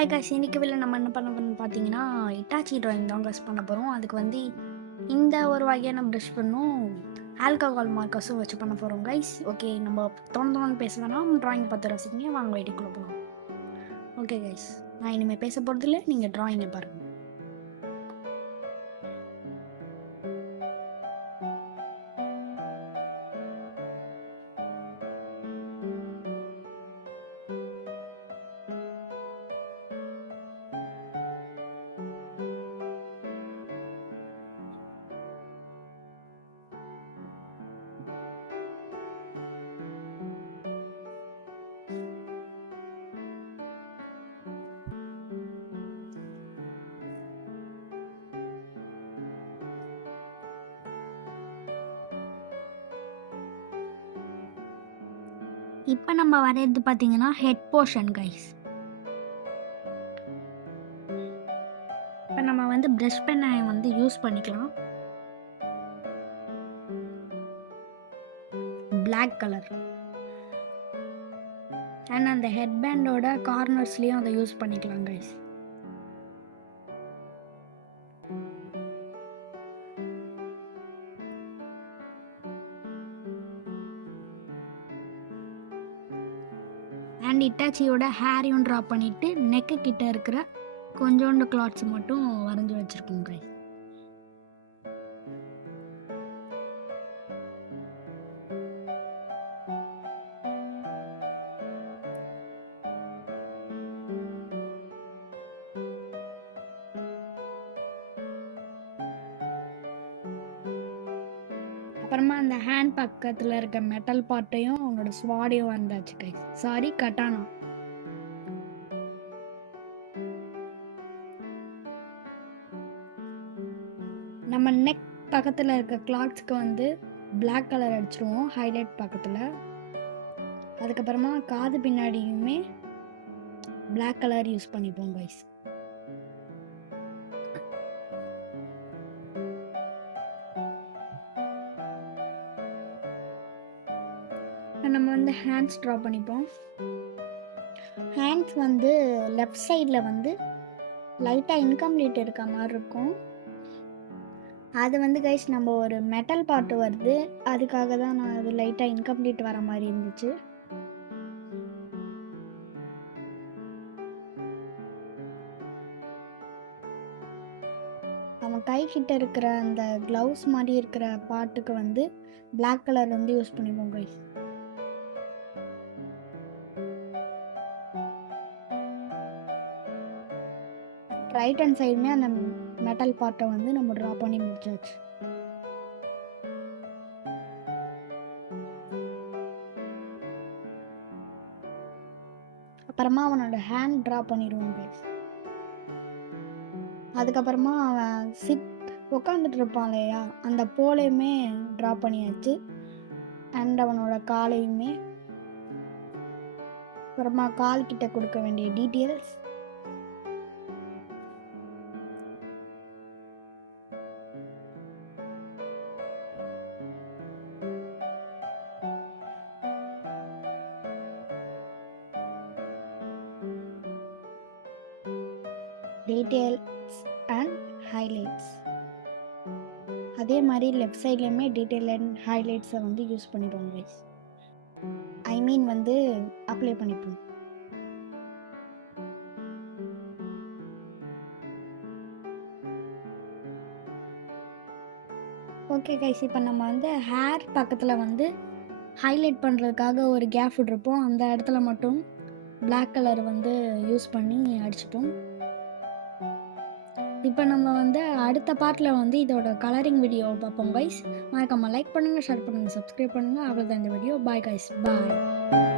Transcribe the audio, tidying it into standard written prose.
Hi guys, இன்னைக்கு வெளில நம்ம என்ன பண்ண போறோம்னு பார்த்தீங்கன்னா இட்டாச்சி ட்ராயிங் தான் காசு பண்ண போகிறோம். அதுக்கு வந்து இந்த ஒரு வகையான ப்ரஷ் பண்ணும் ஆல்கஹால் மார்க்கர்ஸும் வச்சு பண்ண போகிறோம் கைஸ். ஓகே, நம்ம தோணுன்னு பேச வேணாம், ட்ராயிங் பார்த்து ரசிங்க. வாங்க வீட்டுக்குள்ளே போகலாம். ஓகே கைஸ், நான் இனிமேல் பேச போகிறதில்ல, நீங்கள் ட்ராயிங்கை பாருங்கள். இப்போ நம்ம வரையறது பார்த்தீங்கன்னா ஹெட் போர்ஷன் கைஸ். இப்போ நம்ம வந்து ப்ரஷ் பென்னை வந்து யூஸ் பண்ணிக்கலாம். பிளாக் கலர் அண்ட் அந்த ஹெட் பேண்டோட கார்னர்ஸ்லேயும் அதை யூஸ் பண்ணிக்கலாம் கைஸ். அண்ட் இட்டாச்சியோட ஹேரையும் ட்ரா பண்ணிவிட்டு நெக்கு கிட்ட இருக்கிற கொஞ்சோண்டு கிளாத்ஸ் மட்டும் வரைஞ்சி வச்சுருக்கோம் கைஸ். அப்புறமா அந்த ஹேண்ட் பக்கத்தில் இருக்க மெட்டல் பார்ட்டையும் அவனோட ஸ்வாடையும் வந்தாச்சு கைஸ். சாரி, கட்டானா. நம்ம நெக் பக்கத்தில் இருக்க கிளாத்ஸ்க்கு வந்து பிளாக் கலர் அடிச்சிருவோம் ஹைலைட் பக்கத்தில். அதுக்கப்புறமா காது பின்னாடியுமே பிளாக் கலர் யூஸ் பண்ணிப்போம் கைஸ். நம்ம வந்து ஹேண்ட்ஸ் ட்ரா பண்ணிப்போம். ஹேண்ட்ஸ் வந்து லெஃப்ட் சைடில் வந்து லைட்டாக இன்கம்ப்ளீட் இருக்க மாதிரி இருக்கும். அது வந்து கைஸ் நம்ம ஒரு மெட்டல் பார்ட் வருது, அதுக்காக தான் நான் அது லைட்டாக இன்கம்ப்ளீட் வர மாதிரி இருந்துச்சு. அவன் கை கிட்ட இருக்கிற அந்த க்ளவுஸ் மாதிரி இருக்கிற பார்ட்டுக்கு வந்து பிளாக் கலர் வந்து யூஸ் பண்ணிப்போம் கைஸ். ரைட் ஹேண்ட் சைடுமே அந்த மெட்டல் பார்ட்டை வந்து நம்ம ட்ரா பண்ணி முடிச்சாச்சு. அப்புறமா அவனோட ஹேண்ட் ட்ரா பண்ணிடுவோம் கைஸ். அதுக்கப்புறமா அவன் உட்காந்துட்டு இருப்பான் இல்லையா, அந்த போலையுமே ட்ரா பண்ணியாச்சு. அண்ட் அவனோட காலையுமே, அப்புறமா கால் கிட்ட கொடுக்க வேண்டிய டீட்டெயில்ஸ், டீட்டெயில்ஸ் அண்ட் ஹைலைட்ஸ். அதே மாதிரி லெஃப்ட் சைட்லேயுமே டீட்டெயில் அண்ட் ஹைலைட்ஸை வந்து யூஸ் பண்ணிப்போம் கைஸ். ஐ மீன் வந்து அப்ளை பண்ணிப்போம். ஓகே கைஸ், இப்போ நம்ம வந்து ஹேர் பக்கத்தில் வந்து ஹைலைட் பண்ணுறதுக்காக ஒரு கேப் விட்ருப்போம். அந்த இடத்துல மட்டும் பிளாக் கலர் வந்து யூஸ் பண்ணி அடிச்சுப்போம். இப்போ நம்ம வந்து அடுத்த பார்ட்டில் வந்து இதோட கலரிங் வீடியோ பார்ப்போம் கைஸ். மறக்காமல் லைக் பண்ணுங்கள், ஷேர் பண்ணுங்கள், சப்ஸ்கிரைப் பண்ணுங்கள். அவ்வளோதான் இந்த வீடியோ. பாய் கைஸ், பாய்.